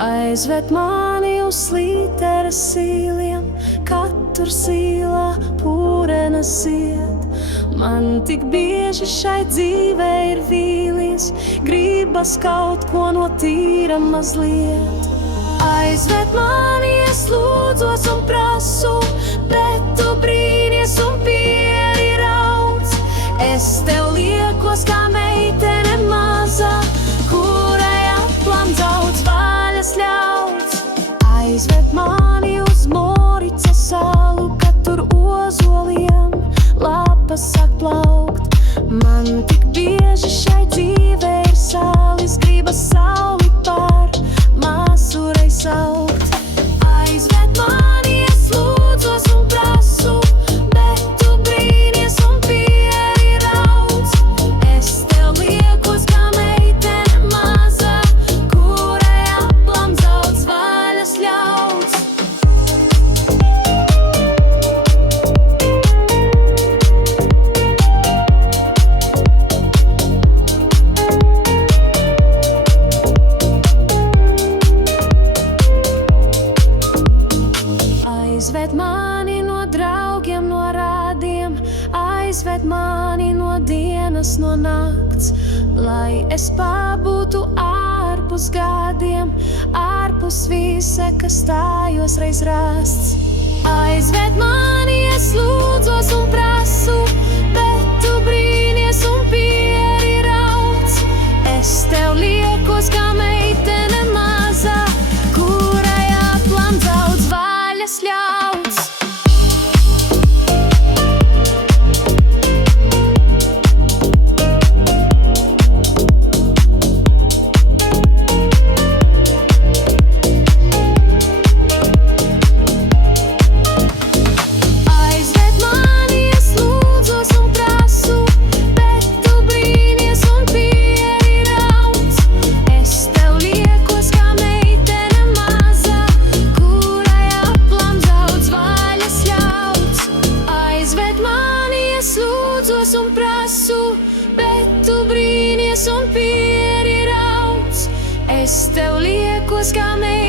Aizved mani uz slīteres sīliem, katru sīlā pūrena zied. Man tik bieži šai dzīvē ir vīlies, gribas kaut ko no tīra mazliet. Aizved mani, es lūdzos un prasu, bet tu brīnies un pieri rauc. Es tev liekos kā meitene maza, kurai aplam daudz vaļas ļauts. Aizved mani uz Morica salu, kad tur ozoliem lapas sāk plaukt. Man tik bieži šai dzīvē ir sālis, gribas sauli par māsu reiz saukt. Aizved mani, es lūdzos un prasu, bet tu brīnies un pieri rauc. Es tev liekos kā meitene maza, kurai aplam daudz vaļas ļauts. Aizved mani no draugiem, no rādiem, aizved mani no dienas, no nakts, lai es pabūtu ārpus gādiem, ārpus visa, kas stājos reiz rasts. Aizved mani, es lūdzos un prasu, bet tu brīnies un pieri rauc. Es tev liekos kā meitene maza, kurai aplam daudz vaļas ļauts. Aizved mani, es lūdzos un prasu, bet tu brīnies un pieri rauc. Es tev liekos kā meitene maza, kurai aplam daudz vaļas ļauts. Aizved mani, es lūdzos un prasu, bet tu brīnies un pieri rauc. Es tev liekos kā meitene